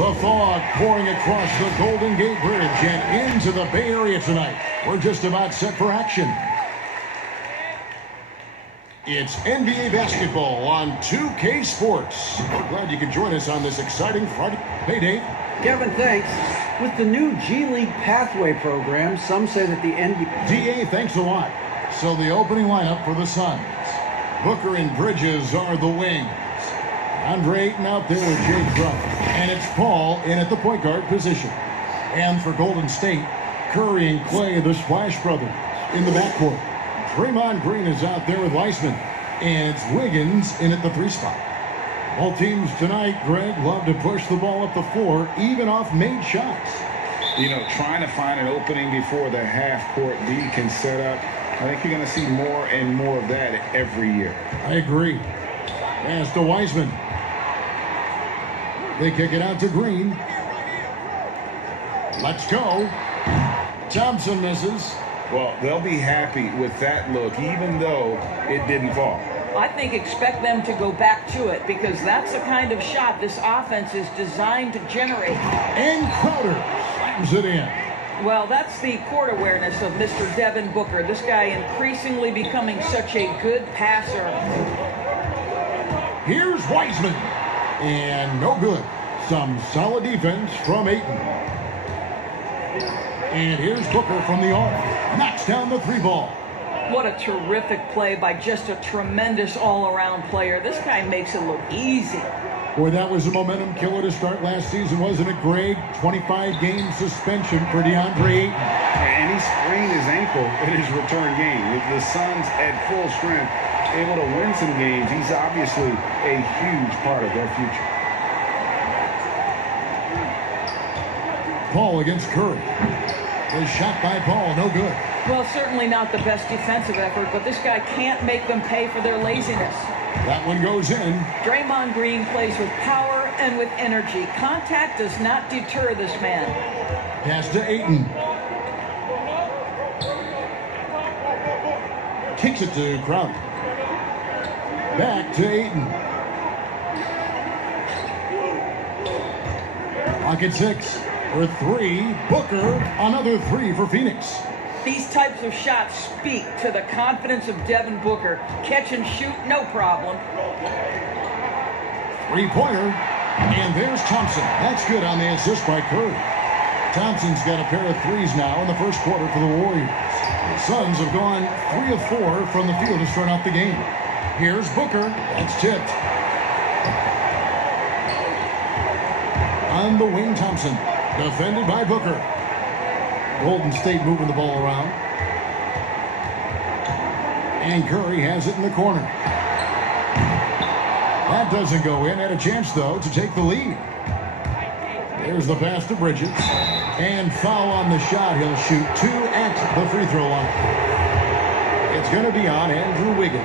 The fog pouring across the Golden Gate Bridge and into the Bay Area tonight. We're just about set for action. It's NBA basketball on 2K Sports. We're glad you could join us on this exciting Friday. Hey, Dave. Kevin, thanks. With the new G League Pathway program, some say that the NBA... DA, thanks a lot. So the opening lineup for the Suns. Booker and Bridges are the wings. Andre Ayton out there with Jay Crowder. And it's Paul in at the point guard position. And for Golden State, Curry and Clay, the Splash Brothers, in the backcourt. Draymond Green is out there with Weissman. And it's Wiggins in at the 3 spot. All teams tonight, Greg, love to push the ball up the floor, even off made shots. You know, trying to find an opening before the half-court D can set up. I think you're going to see more and more of that every year. I agree. Pass to Weissman. They kick it out to Green. Let's go. Thompson misses. Well, they'll be happy with that look, even though it didn't fall. I think expect them to go back to it because that's the kind of shot this offense is designed to generate. And Crowder slams it in. Well, that's the court awareness of Mr. Devin Booker. This guy increasingly becoming such a good passer. Here's Weissman. And no good. Some solid defense from Ayton. And here's Booker from the arc. Knocks down the 3 ball. What a terrific play by just a tremendous all-around player. This guy makes it look easy. Boy, that was a momentum killer to start last season, wasn't it, Greg? 25-game suspension for DeAndre Ayton. And he sprained his ankle in his return game. With the Suns at full strength, able to win some games, he's obviously a huge part of their future. Paul against Curry. The shot by Paul, no good. Well, certainly not the best defensive effort, but this guy can't make them pay for their laziness. That one goes in. Draymond Green plays with power and with energy. Contact does not deter this man. Pass to Ayton. Kicks it to Crowder. Back to Ayton. Pocket 6 for 3. Booker, another 3 for Phoenix. These types of shots speak to the confidence of Devin Booker. Catch and shoot, no problem. 3-pointer. And there's Thompson. That's good on the assist by Curry. Thompson's got a pair of 3s now in the first quarter for the Warriors. The Suns have gone 3 of 4 from the field to start off the game. Here's Booker. That's tipped. On the wing, Thompson. Defended by Booker. Golden State moving the ball around. And Curry has it in the corner. That doesn't go in. Had a chance, though, to take the lead. There's the pass to Bridges. And foul on the shot. He'll shoot 2 at the free throw line. It's going to be on Andrew Wiggins.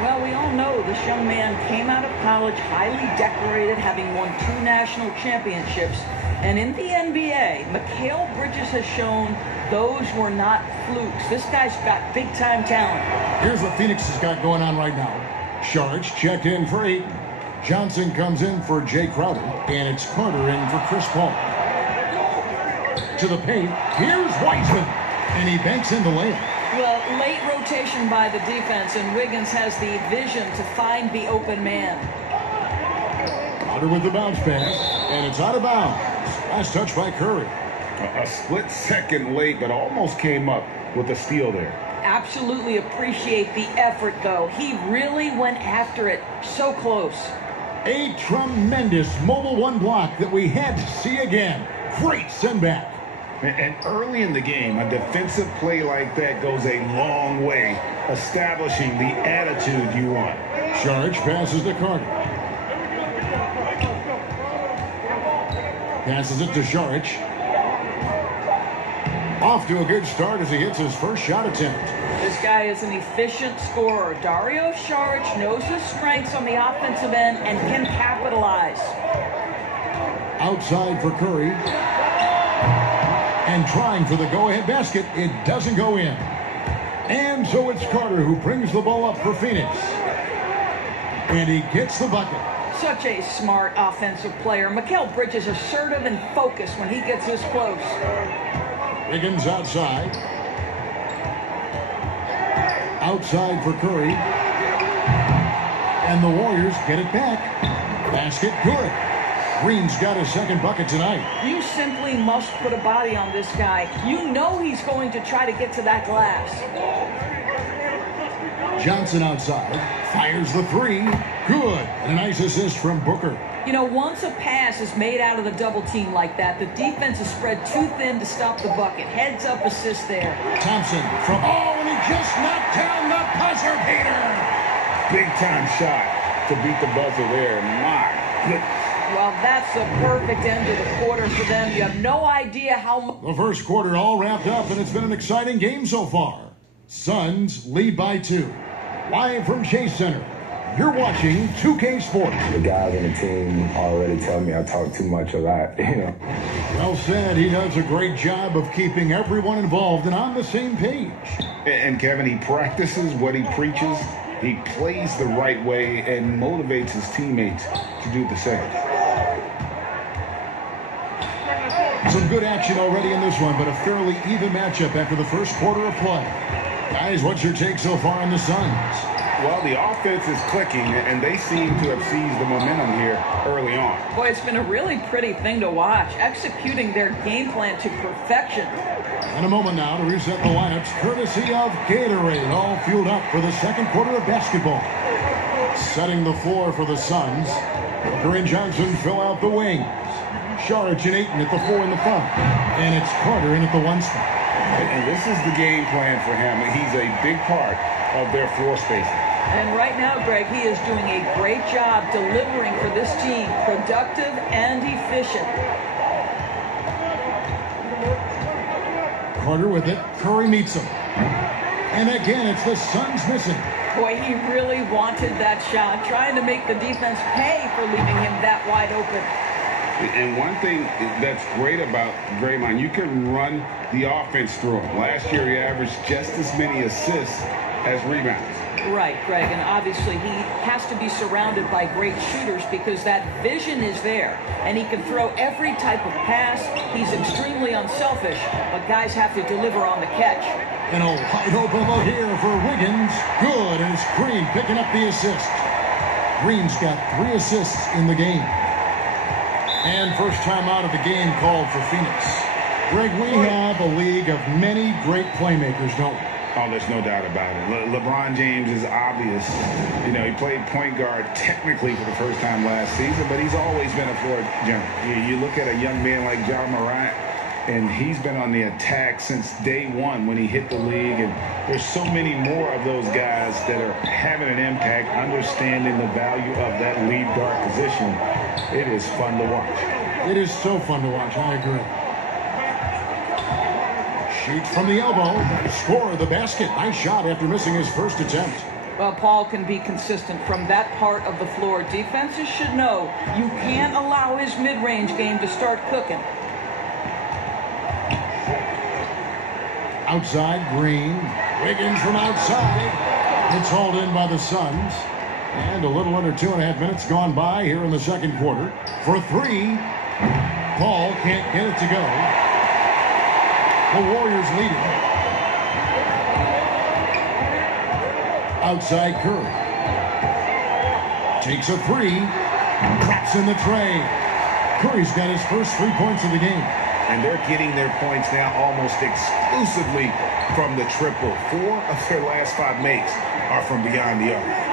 Well, we all know this young man came out of college highly decorated, having won 2 national championships. And in the NBA, Mikal Bridges has shown those were not flukes. This guy's got big-time talent. Here's what Phoenix has got going on right now. Sharge checked in for Ayton. Johnson comes in for Jay Crowder. And it's Carter in for Chris Paul. To the paint. Here's Weissman. And he banks in the layup. Well, late rotation by the defense, and Wiggins has the vision to find the open man. Carter with the bounce pass. And it's out of bounds. Last touch by Curry. A split second late, but almost came up with a steal there. Absolutely appreciate the effort, though. He really went after it. So close. A tremendous mobile 1 block that we had to see again. Great send back. And early in the game, a defensive play like that goes a long way, establishing the attitude you want. Sharge passes to Carter. Passes it to Saric. Off to a good start as he hits his first shot attempt. This guy is an efficient scorer. Dario Saric knows his strengths on the offensive end and can capitalize. Outside for Curry. And trying for the go-ahead basket. It doesn't go in. And so it's Carter who brings the ball up for Phoenix. And he gets the bucket. Such a smart offensive player. Mikal Bridges assertive and focused when he gets this close. Wiggins outside. Outside for Curry. And the Warriors get it back. Basket good. Green's got his second bucket tonight. You simply must put a body on this guy. You know he's going to try to get to that glass. Johnson outside. Fires the three. Good. And a nice assist from Booker. You know, once a pass is made out of the double team like that, the defense is spread too thin to stop the bucket. Heads up assist there. Thompson from... Oh, and he just knocked down the buzzer beater. Big time shot to beat the buzzer there. My goodness. Well, that's the perfect end to the quarter for them. You have no idea how much... The first quarter all wrapped up, and it's been an exciting game so far. Suns lead by 2. Live from Chase Center, you're watching 2K Sports. The guys on the team already tell me I talk too much a lot, Well said. He does a great job of keeping everyone involved and on the same page. And Kevin, he practices what he preaches. He plays the right way and motivates his teammates to do the same. Some good action already in this one, but a fairly even matchup after the first quarter of play. Guys, what's your take so far on the Suns? Well, the offense is clicking, and they seem to have seized the momentum here early on. Boy, it's been a really pretty thing to watch, executing their game plan to perfection. In a moment now to reset the lineups, courtesy of Gatorade, all fueled up for the second quarter of basketball. Setting the floor for the Suns, Booker and Johnson fill out the wings. Saric and Ayton at the 4 in the front. And it's Carter in at the 1 spot. And this is the game plan for him. He's a big part of their floor spacing. And right now, Greg, he is doing a great job delivering for this team, productive and efficient. Carter with it. Curry meets him. And again, it's the Suns missing. Boy, he really wanted that shot, trying to make the defense pay for leaving him that wide open. And one thing that's great about Draymond, you can run the offense through him. Last year, he averaged just as many assists as rebounds. Right, Greg, and obviously he has to be surrounded by great shooters because that vision is there, and he can throw every type of pass. He's extremely unselfish, but guys have to deliver on the catch. And a wide open look here for Wiggins. Good, and it's Green picking up the assist. Green's got 3 assists in the game. And first time out of the game called for Phoenix. Greg, we have a league of many great playmakers, don't we? Oh, there's no doubt about it. LeBron James is obvious. You know, he played point guard technically for the first time last season, but he's always been a floor general. You look at a young man like Ja Morant, and he's been on the attack since day one when he hit the league. And there's so many more of those guys that are having an impact, understanding the value of that lead guard position. It is fun to watch. It is so fun to watch. I agree. Shoots from the elbow. Score the basket. Nice shot after missing his first attempt. Well, Paul can be consistent from that part of the floor. Defenses should know you can't allow his mid-range game to start cooking. Outside, Green. Wiggins from outside. It's hauled in by the Suns. And a little under 2.5 minutes gone by here in the second quarter. For 3, Paul can't get it to go. The Warriors lead it. Outside, Curry. Takes a 3. Drops in the tray. Curry's got his first 3 points of the game. And they're getting their points now almost exclusively from the triple. 4 of their last 5 makes are from beyond the arc.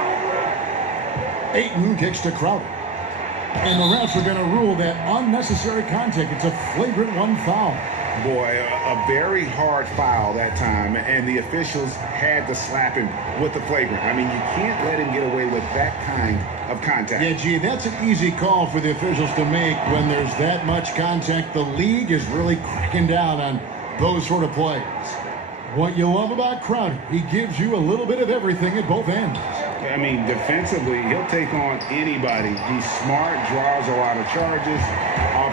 Ayton kicks to Crowder. And the refs are going to rule that unnecessary contact. It's a flagrant 1 foul. Boy, a very hard foul that time, and the officials had to slap him with the flagrant. I mean, you can't let him get away with that kind of contact. Yeah, gee, that's an easy call for the officials to make when there's that much contact. The league is really cracking down on those sort of plays. What you love about Crowder, he gives you a little bit of everything at both ends. I mean, defensively, he'll take on anybody. He's smart, draws a lot of charges.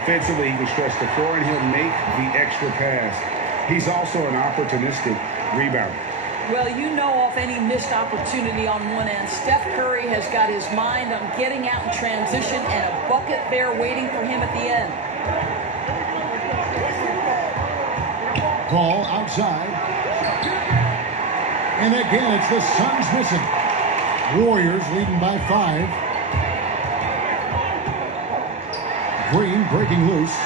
Offensively, he can stretch the floor, and he'll make the extra pass. He's also an opportunistic rebounder. Well, you know, off any missed opportunity on one end, Steph Curry has got his mind on getting out in transition and a bucket there waiting for him at the end. Ball outside. And again, it's the Suns missing. Warriors leading by 5. Green breaking loose.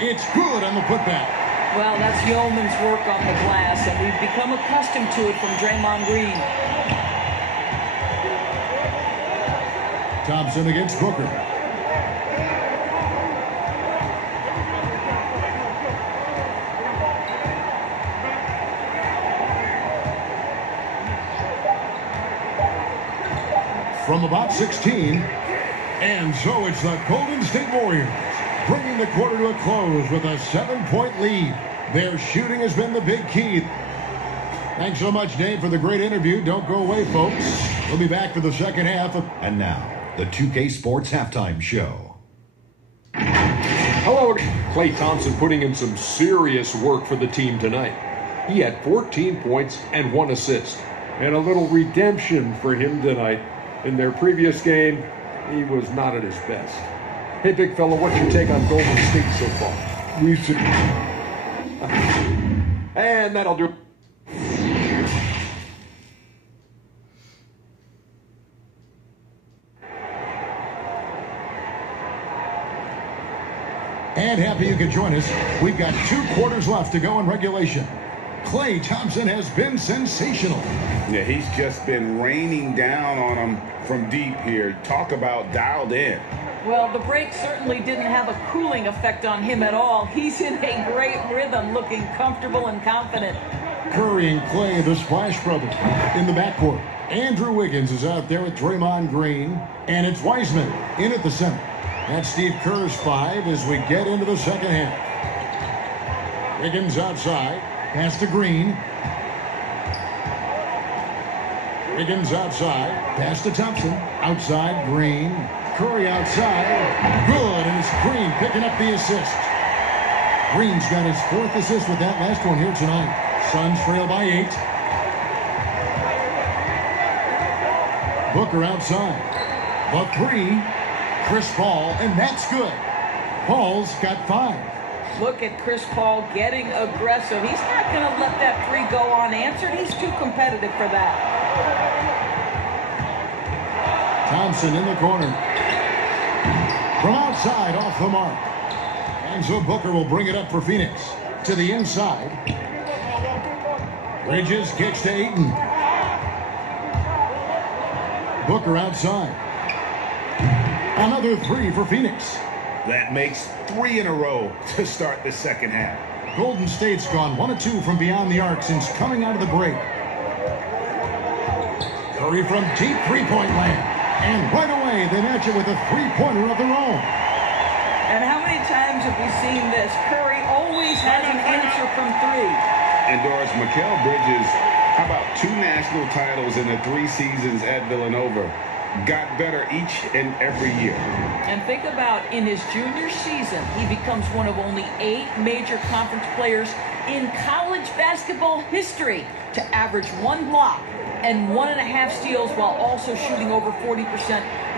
It's good on the putback. Well, that's yeoman's work on the glass, and we've become accustomed to it from Draymond Green. Thompson against Booker. From about 16, and so it's the Golden State Warriors bringing the quarter to a close with a 7-point lead. Their shooting has been the big key. Thanks so much, Dave, for the great interview. Don't go away, folks. We'll be back for the second half. And now, the 2K Sports Halftime Show. Hello, Klay Thompson putting in some serious work for the team tonight. He had 14 points and 1 assist. And a little redemption for him tonight. In their previous game, he was not at his best. Hey, big fella, what's your take on Golden State so far? We should... And that'll do. And happy you could join us. We've got 2 quarters left to go in regulation. Klay Thompson has been sensational. Yeah, he's just been raining down on him from deep here. Talk about dialed in. Well, the break certainly didn't have a cooling effect on him at all. He's in a great rhythm, looking comfortable and confident. Curry and Klay, the Splash Brothers, in the backcourt. Andrew Wiggins is out there with Draymond Green, and it's Wiseman in at the center. That's Steve Kerr's 5 as we get into the second half. Wiggins outside, pass to Green. Wiggins outside, pass to Thompson. Outside, Green. Curry outside. Good, and it's Green picking up the assist. Green's got his 4th assist with that last one here tonight. Suns trail by 8. Booker outside. The 3. Chris Paul, and that's good. Paul's got 5. Look at Chris Paul getting aggressive. He's not going to let that 3 go unanswered. He's too competitive for that. Thompson in the corner. From outside, off the mark. And so Booker will bring it up for Phoenix. To the inside. Bridges gets to Ayton. Booker outside. Another 3 for Phoenix. That makes 3 in a row to start the second half. Golden State's gone 1 of 2 from beyond the arc since coming out of the break. Curry from deep 3-point land. And right away, they match it with a 3-pointer of their own. And how many times have we seen this? Curry always has an answer from 3. And Doris, Mikal Bridges, how about 2 national titles in the 3 seasons at Villanova? Got better each and every year. And think about in his junior season, he becomes one of only 8 major conference players in college basketball history to average 1 block and 1.5 steals while also shooting over 40%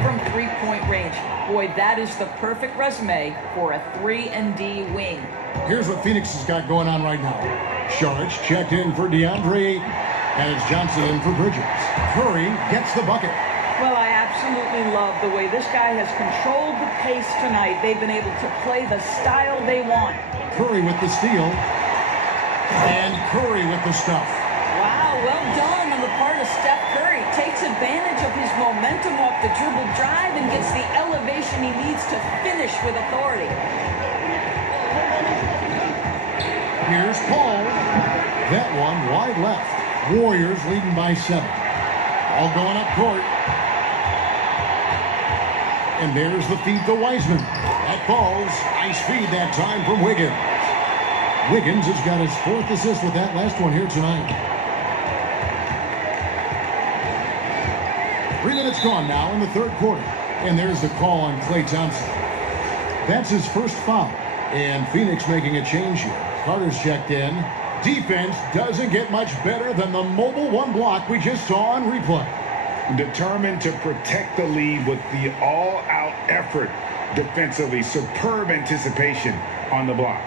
from 3-point range. Boy, that is the perfect resume for a 3-and-D wing. Here's what Phoenix has got going on right now. Sharge checked in for DeAndre, and it's Johnson in for Bridges. Curry gets the bucket. Well, I absolutely love the way this guy has controlled the pace tonight. They've been able to play the style they want. Curry with the steal. And Curry with the stuff. Wow, well done on the part of Steph Curry. Takes advantage of his momentum off the dribble drive and gets the elevation he needs to finish with authority. Here's Paul. That one wide left. Warriors leading by 7. All going up court. And there's the feed to Wiseman. That falls. Nice feed that time from Wiggins. Wiggins has got his 4th assist with that last one here tonight. 3 minutes gone now in the 3rd quarter. And there's the call on Klay Thompson. That's his first foul. And Phoenix making a change here. Carter's checked in. Defense doesn't get much better than the mobile one block we just saw on replay. Determined to protect the lead with the all-out effort defensively. Superb anticipation on the block.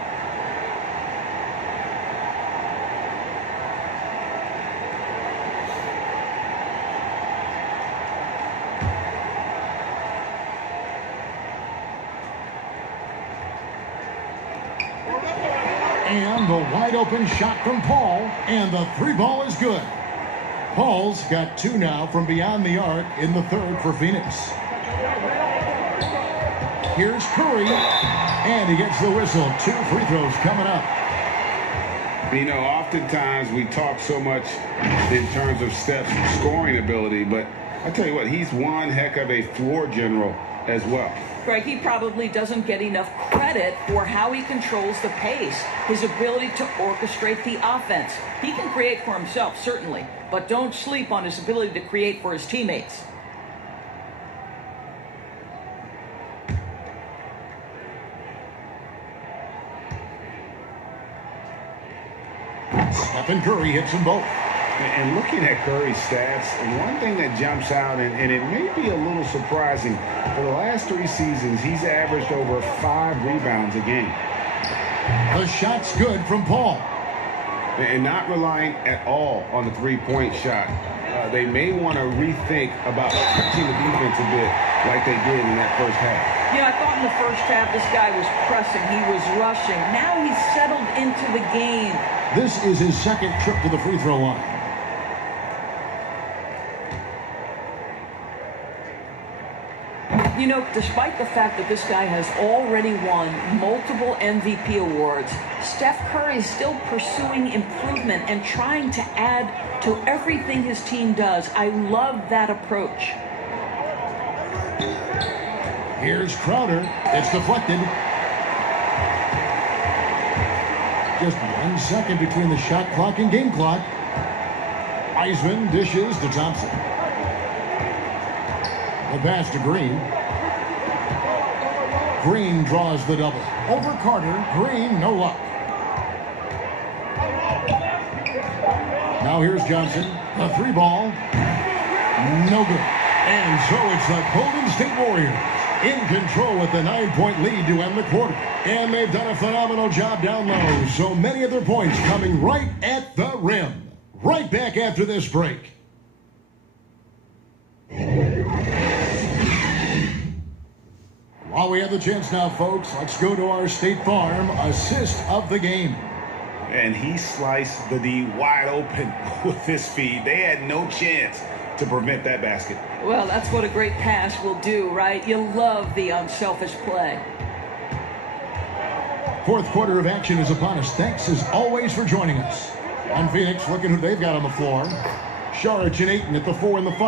And the wide open shot from Paul, and the three ball is good. Paul's got two now from beyond the arc in the third for Phoenix. Here's Curry, and he gets the whistle. 2 free throws coming up. You know, oftentimes we talk so much in terms of Steph's scoring ability, but I tell you what, he's one heck of a floor general as well. Greg, he probably doesn't get enough credit for how he controls the pace, his ability to orchestrate the offense. He can create for himself, certainly, but don't sleep on his ability to create for his teammates. Stephen Curry hits them both. And looking at Curry's stats, one thing that jumps out, and it may be a little surprising, for the last 3 seasons, he's averaged over 5 rebounds a game. The shot's good from Paul. And not relying at all on the three-point shot. They may want to rethink about stretching the defense a bit like they did in that first half. Yeah, I thought in the first half this guy was pressing, he was rushing. Now he's settled into the game. This is his second trip to the free throw line. You know, despite the fact that this guy has already won multiple MVP awards, Steph Curry is still pursuing improvement and trying to add to everything his team does. I love that approach. Here's Crowder. It's deflected. Just 1 second between the shot clock and game clock. Wiseman dishes to Thompson. The pass to Green. Green draws the double. Over Carter. Green, no luck. Now here's Johnson. The 3 ball. No good. And so it's the Golden State Warriors in control with the 9-point lead to end the quarter. And they've done a phenomenal job down low. So many of their points coming right at the rim. Right back after this break. While we have the chance now, folks, let's go to our State Farm assist of the game. And he sliced the D wide open with his feed. They had no chance to prevent that basket. Well, that's what a great pass will do, right? You love the unselfish play. Fourth quarter of action is upon us. Thanks as always for joining us. On Phoenix, looking who they've got on the floor. Saric and Ayton at the 4 and the 5.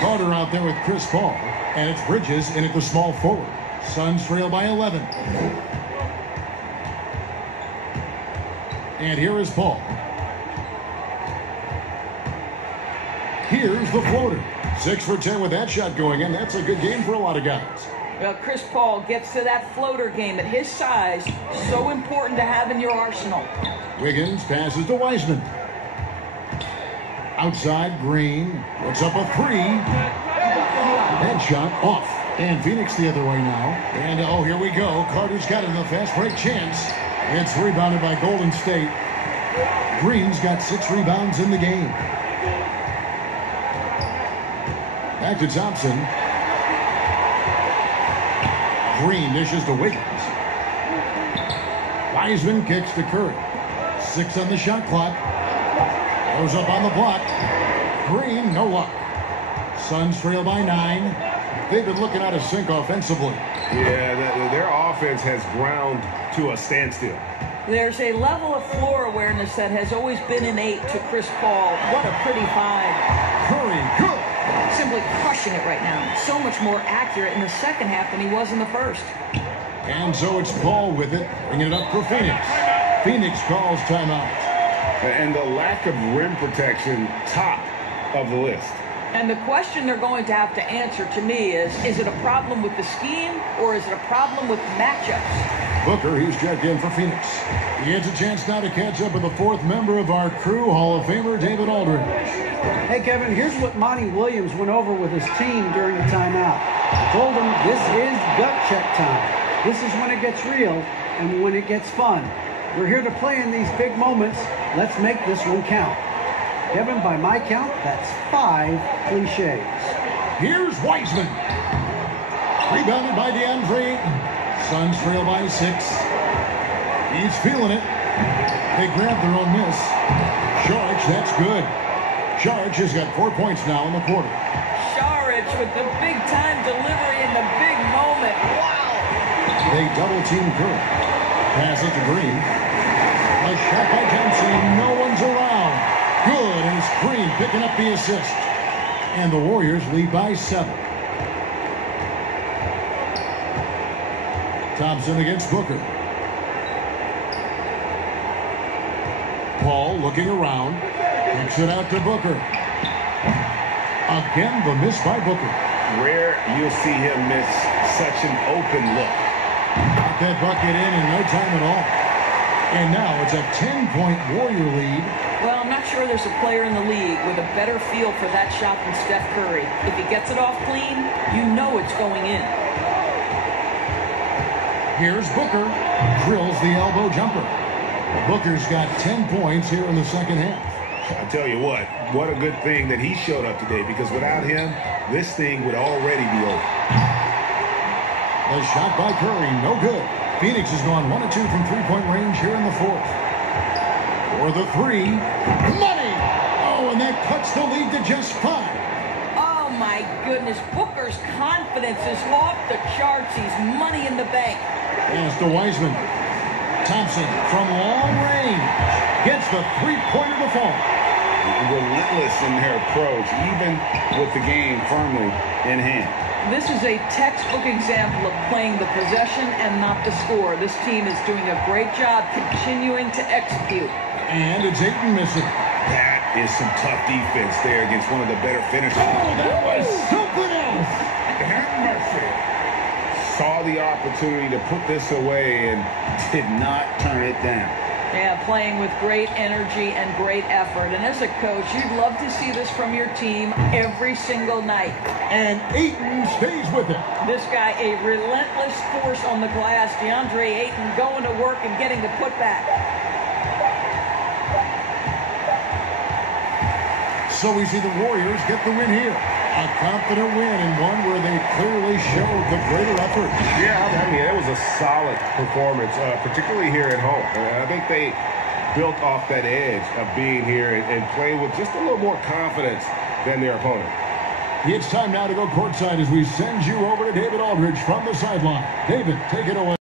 Carter out there with Chris Paul. And it's Bridges in at the small forward. Suns trail by 11. And here is Paul. Here's the floater. 6 for 10 with that shot going in. That's a good game for a lot of guys. Well, Chris Paul gets to that floater game at his size. So important to have in your arsenal. Wiggins passes to Wiseman. Outside, Green puts up a 3. That shot off. And Phoenix the other way now. And, oh, here we go. Carter's got it in the fast break chance. It's rebounded by Golden State. Green's got 6 rebounds in the game. Back to Thompson. Green dishes to Wiggins. Wiseman kicks to Curry. 6 on the shot clock. Goes up on the block. Green, no luck. Suns trail by 9. They've been looking out of sync offensively. Yeah, their offense has ground to a standstill. There's a level of floor awareness that has always been innate to Chris Paul. What a pretty 5. Curry, good. Simply crushing it right now. So much more accurate in the second half than he was in the first. And so it's Paul with it, bringing it up for Phoenix. Phoenix calls timeout. And the lack of rim protection, top of the list. And the question they're going to have to answer to me is it a problem with the scheme or is it a problem with matchups? Booker, he's checked in for Phoenix. He gets a chance now to catch up with the fourth member of our crew, Hall of Famer David Aldridge. Hey, Kevin, here's what Monty Williams went over with his team during the timeout. I told him this is gut check time. This is when it gets real and when it gets fun. We're here to play in these big moments. Let's make this one count. Kevin, by my count, that's 5 cliches. Here's Wiseman. Rebounded by DeAndre Ayton. Suns trail by 6. He's feeling it. They grab their own miss. Saric, that's good. Saric has got 4 points now in the quarter. Saric with the big-time delivery in the big moment. Wow! They double-team Curry. Pass it to Green. A shot by Thompson. No one's around. Good, and it's Green picking up the assist. And the Warriors lead by 7. Thompson against Booker. Paul looking around. Kicks it out to Booker. Again, the miss by Booker. Rare you'll see him miss such an open look. Got that bucket in no time at all. And now it's a 10-point Warrior lead. Well, I'm not sure there's a player in the league with a better feel for that shot than Steph Curry. If he gets it off clean, you know it's going in. Here's Booker. Drills the elbow jumper. Booker's got 10 points here in the second half. I tell you what a good thing that he showed up today, because without him, this thing would already be over. The shot by Curry, no good. Phoenix has gone 1 of 2 from three-point range here in the fourth. For the three, money! Oh, and that cuts the lead to just 5. Oh, my goodness. Booker's confidence is off the charts. He's money in the bank. Pass to Wiseman. Thompson from long range gets the three-pointer to fall. Relentless in their approach, even with the game firmly in hand. This is a textbook example of playing the possession and not the score. This team is doing a great job continuing to execute. And it's Ayton missing. That is some tough defense there against one of the better finishers. Oh, that was something else. Have mercy. Saw the opportunity to put this away and did not turn it down. Yeah, playing with great energy and great effort. And as a coach, you'd love to see this from your team every single night. And Ayton stays with it. This guy, a relentless force on the glass. DeAndre Ayton going to work and getting the putback. So we see the Warriors get the win here. A confident win, and one where they clearly showed the greater effort. Yeah, I mean, it was a solid performance, particularly here at home. I think they built off that edge of being here and playing with just a little more confidence than their opponent. It's time now to go courtside as we send you over to David Aldridge from the sideline. David, take it away.